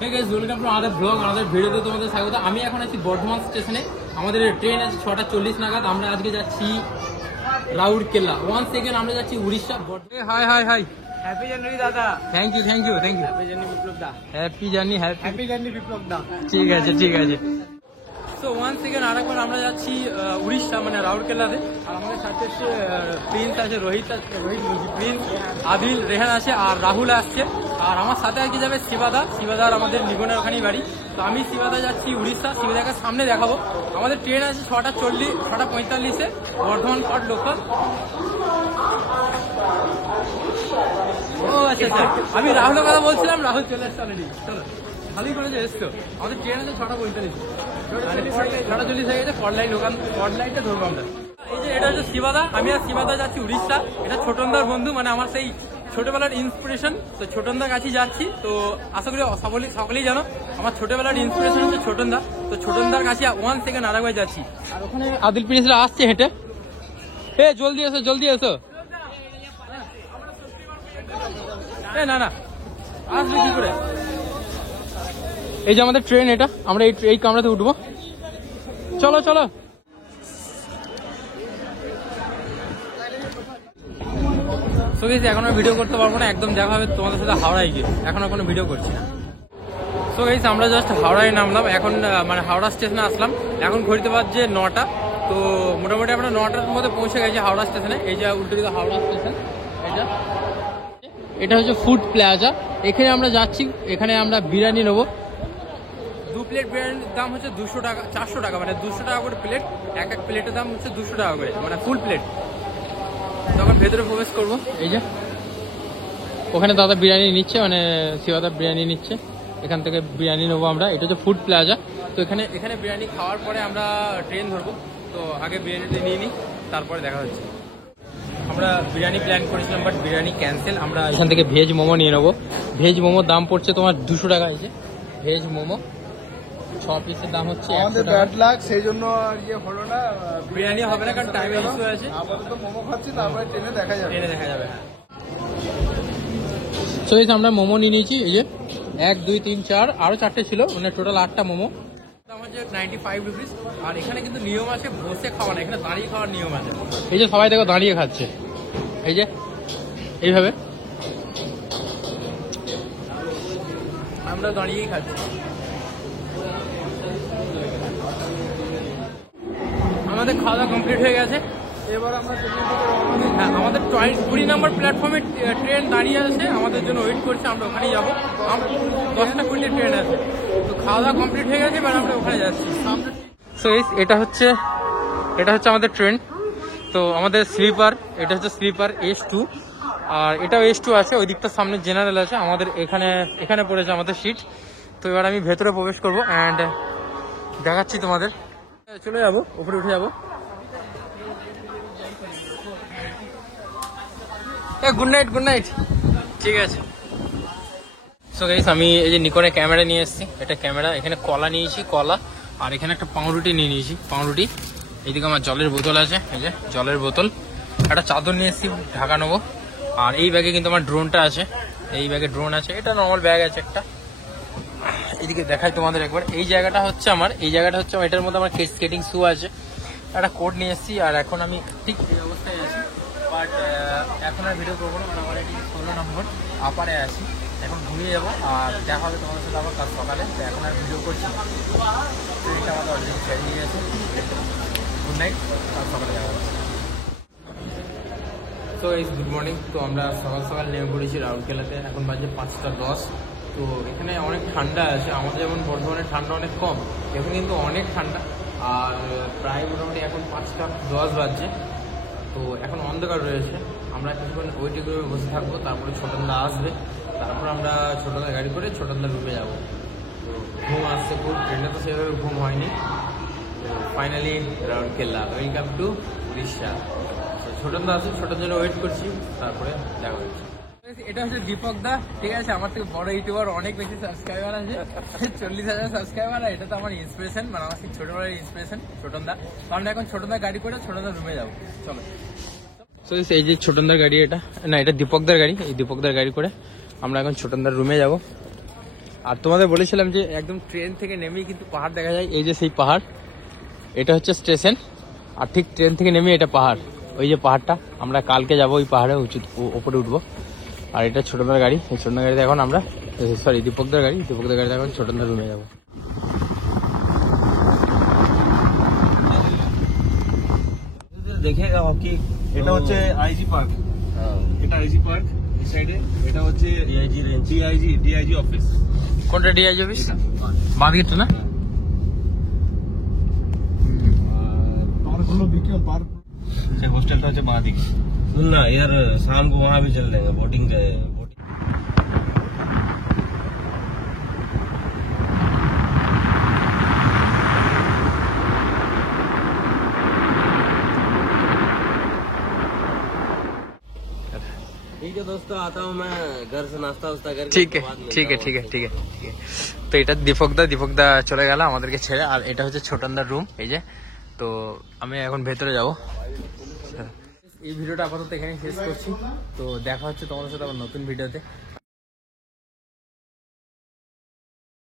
আমাদের ব্লগ আমাদের ভিডিওতে তোমাদের স্বাগত। আমি এখন আছি বর্ধমান স্টেশনে। আমাদের ট্রেন আছে 6:40 নাগাদ। আমরা আজকে যাচ্ছি রাউরকেলা। 1 সেকেন্ড আমরা যাচ্ছি Orissa. Hi hi hi, happy journey দাদা। Thank you thank you thank you. Happy journey Biplab দা। Happy journey happy journey Biplab দা। ঠিক আছে ঠিক আছে। সো 1 সেকেন্ড আরেকবার আমরা যাচ্ছি উড়িষ্যা মানে রাউরকেলাতে। আর আমাদের সাথে হচ্ছে প্রিন্স আছে, রোহিত আছে, প্রিন্স, আদিল, রেহান আছে আর রাহুল আসছে। আর আমার সাথে আর কি যাবে শিবাদার আমাদের নিগনের ওখানেই বাড়ি। তো আমি শিবাদা যাচ্ছি উড়িষ্যা। শিবাদাকে সামনে দেখাবো। আমাদের ট্রেন আছে 6:45 বর্ধমান পার্ট লোকাল। ও আচ্ছা আচ্ছা, আমি রাহুলের কথা বলছিলাম, রাহুল চলে এসছে অলরেডি। চলো, ভালোই করে যে এসছো। আমাদের ট্রেন আছে 6:45, 6:40 হয়ে গেছে। পডলাইনটা ধরবো আমরা। এই যে এটা হচ্ছে শিবাদা, আমি আর শিবাদা যাচ্ছি উড়িষ্যা। এটা ছোটনদার বন্ধু, মানে আমার সেই ছোটবেলার ইন্সপিরেশন। তো ছোটনদার কাছেই যাচ্ছি। তো আশা করি সকলেই জানো আমার ছোটবেলার ইন্সপিরেশন হচ্ছে ছোটনদা। তো ছোটনদার কাছে 1 সেকেন্ড আরেকবার যাচ্ছি। আর ওখানে আদিল প্রিন্সরা আসছে হেঁটে। এ জলদি এসো জলদি এসো। এ না না, আসবে কি করে? এই যে আমাদের ট্রেন, এটা আমরা এই কামরাতে উঠবো। চলো চলো। সো গাইস, এখন আমি ভিডিও করতে পারবো না, একদম দেখা হবে তোমাদের সাথে হাওড়ায় গিয়ে। এখন আর কোনো ভিডিও করছি না। সো গাইস, আমরা জাস্ট হাওড়ায় নামলাম এখন, মানে হাওড়া স্টেশনে আসলাম। এখন ঘড়িতে বাজছে 9টা। তো মোটামুটি আমরা 9টার মধ্যে পৌঁছে গেছি হাওড়া স্টেশনে। এই যে উল্টো দিকে হাওড়া স্টেশন। এটা হচ্ছে ফুড প্লাজা। এখানে আমরা যাচ্ছি। এখানে আমরা বিরিয়ানি নেবো। 2 প্লেট বিরিয়ানির দাম হচ্ছে 200 টাকা, 400 টাকা, মানে 200 টাকা করে প্লেট। এক প্লেটের দাম হচ্ছে 200 টাকা করে, মানে ফুল প্লেট। তখন ভেতরে প্রবেশ করবো। এই যে ওখানে দাদা বিরিয়ানি নিচ্ছে, মানে শিবাদা বিরিয়ানি নিচ্ছে। এখান থেকে বিরিয়ানি নেবো আমরা। এটা হচ্ছে ফুড প্লাজা। তো এখানে বিরিয়ানি খাওয়ার পরে আমরা ট্রেন ধরবো। তো আগে বিরিয়ানিটা নিয়ে নিই, তারপরে দেখা হচ্ছে। আমরা বিরিয়ানি প্ল্যান করেছিলাম, বাট বিরিয়ানি ক্যান্সেল। আমরা এখান থেকে ভেজ মোমো নিয়ে নেবো। ভেজ মোমোর দাম পড়ছে তোমার 200 টাকা। এই যে ভেজ মোমো 6 পিসের দাম হচ্ছে 100 টাকা। সেই জন্য হলো না, বিরিয়ানি হবে না, কারণ টাইমের ইস্যু আছে। আপাতত মোমো খাচ্ছি, তারপরে ট্রেনে দেখা যাবে। তো এই যে আমরা মোমো নিয়ে নিয়েছি। এই যে 1 2 3 4 আরো 4টে ছিল, মানে টোটাল 8টা মোমো। দাম হচ্ছে 95 রুপিস। আর এখানে কিন্তু নিয়ম আছে বসে খাওয়া না, এখানে দাঁড়িয়ে খাওয়ার নিয়ম আছে। এই যে সবাই দেখো দাঁড়িয়ে খাচ্ছে। এই যে এইভাবে আমরা দাঁড়িয়েই খাচ্ছি। আমাদের খাওয়া দাওয়া কমপ্লিট হয়ে গেছে। এবার আমরা আমাদের 20 নম্বর প্ল্যাটফর্মে ট্রেন দাঁড়িয়ে আছে, আমাদের জন্য ওয়েট করছে। আমরা ওখানেই যাবো। 10টা 20 ট্রেন আছে। তো খাওয়া দাওয়া কমপ্লিট হয়ে গেছে, এবার আমরা ওখানে যাচ্ছি। সো এটা হচ্ছে আমাদের ট্রেন। তো আমাদের স্লিপার, এটা হচ্ছে স্লিপার S2। আর এটাও S2 আছে। ওই দিকটা সামনে জেনারেল আছে। আমাদের এখানে পড়েছে আমাদের সিট। তো এবার আমি ভেতরে প্রবেশ করবো অ্যান্ড দেখাচ্ছি তোমাদের। চলে যাবো, উপরে উঠে যাবো। Good night. ঠিক আছে। সো গাইস, আমি এই যে নিকনের ক্যামেরা নিয়ে এসেছি। এটা ক্যামেরা। এখানে কলা নিয়েছি, কলা। আর এখানে একটা পাউরুটি নিয়ে নিয়েছি, পাউরুটি। এইদিকে আমার জলের বোতল আছে, এই যে জলের বোতল। একটা চাদর নিয়ে এসেছি, ঢাকা নেবো। আর এই ব্যাগে কিন্তু আমার ড্রোনটা আছে। এই ব্যাগে ড্রোন আছে। এটা নর্মাল ব্যাগ আছে একটা। এইদিকে দেখাই তোমাদের একবার। এই জায়গাটা হচ্ছে আমার, এটার মধ্যে আমার স্কেটিং শু আছে। একটা কোড নিয়ে এসেছি। আর এখন আমি ঠিক এই অবস্থায় আছি, বাট এখন আর ভিডিও করবো না। আমার এটি 16 নম্বর আপারে আছি। এখন ঘুমিয়ে যাবো। আর দেখা হবে তোমাদের সাথে আবার কাল সকালে। তো এখন আর ভিডিও করছি না, ট্রেনটা আমাদের অলরেডি ছেড়ে দিয়ে গেছে। গুড নাইট, কাল সকালে দেখা হচ্ছে। তো এই গুড মর্নিং। তো আমরা সকাল নেমে পড়েছি রাউরকেলাতে। এখন বাজে 5টা 10। তো এখানে অনেক ঠান্ডা আছে। আমাদের যেমন বর্ধমানে ঠান্ডা অনেক কম, এখন কিন্তু অনেক ঠান্ডা। আর প্রায় মোটামুটি এখন 5টা 10 বাজছে। তো এখন অন্ধকার রয়েছে। আমরা কিছুক্ষণ ওয়েটিং রুমে বসে থাকবো। তারপরে ছোটনদা আসবে। তারপর আমরা ছোটনদার গাড়ি করে ছোটনদার রুমে যাবো। তো ঘুম আসছে খুব। ট্রেনে তো সেভাবে ঘুম হয়নি। তো finally Rourkela, welcome to Orissa. ছোটনদা আছে, ছোটর জন্য ওয়েট করছি। তারপরে দেখা হচ্ছে। এটা হচ্ছে দীপক দা, ঠিক আছে। আমার থেকে বড় ইউটিউবার, অনেক বেশি সাবস্ক্রাইবার আছে, 40,000 সাবস্ক্রাইবার। এটা তো আমার ইন্সপিরেশন, মানে আমার সেই ছোটবেলার ইন্সপিরেশন ছোটনদা। তো আমরা এখন ছোটনদার গাড়ি করে ছোটনদার রুমে যাবো। চলো। তো এই যে ছোটনদার গাড়ি, এটা দীপকদার গাড়ি। এই দীপকদার গাড়ি করে আমরা এখন ছোটনদার রুমে যাবো। আর তোমাদের বলেছিলাম যে একদম ট্রেন থেকে নেমেই কিন্তু পাহাড় দেখা যায়, এই যে সেই পাহাড়, এটা হচ্ছে স্টেশন। আর ঠিক ট্রেন থেকে নেমে এটা পাহাড়, ওই যে পাহাড়টা, আমরা কালকে যাবো ওই পাহাড়ে ওপরে উঠবো। আর এটা ছোটদার গাড়ি, এই ছোটদার গাড়িতে এখন আমরা, সরি দীপকদার গাড়িতে এখন ছোটদার রুমে যাবো। দেখেগা হকি, এটা হচ্ছে আইজি পার্ক, এটা আইজি পার্ক এই সাইডে, এটা হচ্ছে ডিআইজি রেঞ্জ, ডিআইজি অফিস। কোনটা ডিআইজি অফিস? বাঁ দিকটা না? হোস্টেলটা হচ্ছে বাঁ দিকে। सुन ना यार, शाम को वहाँ भी चल लेंगे, बोटिंग के बोटिंग। ठीक है दोस्तों, आता हूँ मैं घर से नाश्ता वास्ता करके। ঠিক আছে। তো এটা দীপকদা চলে গেল আমাদেরকে ছেড়ে। আর এটা হচ্ছে ছোটনদার রুম, এই যে। তো আমি এখন ভেতরে যাব। এই ভিডিওটা আপাতত এখানে শেষ করছি। তো দেখা হচ্ছে তোমাদের সাথে আবার নতুন ভিডিওতে।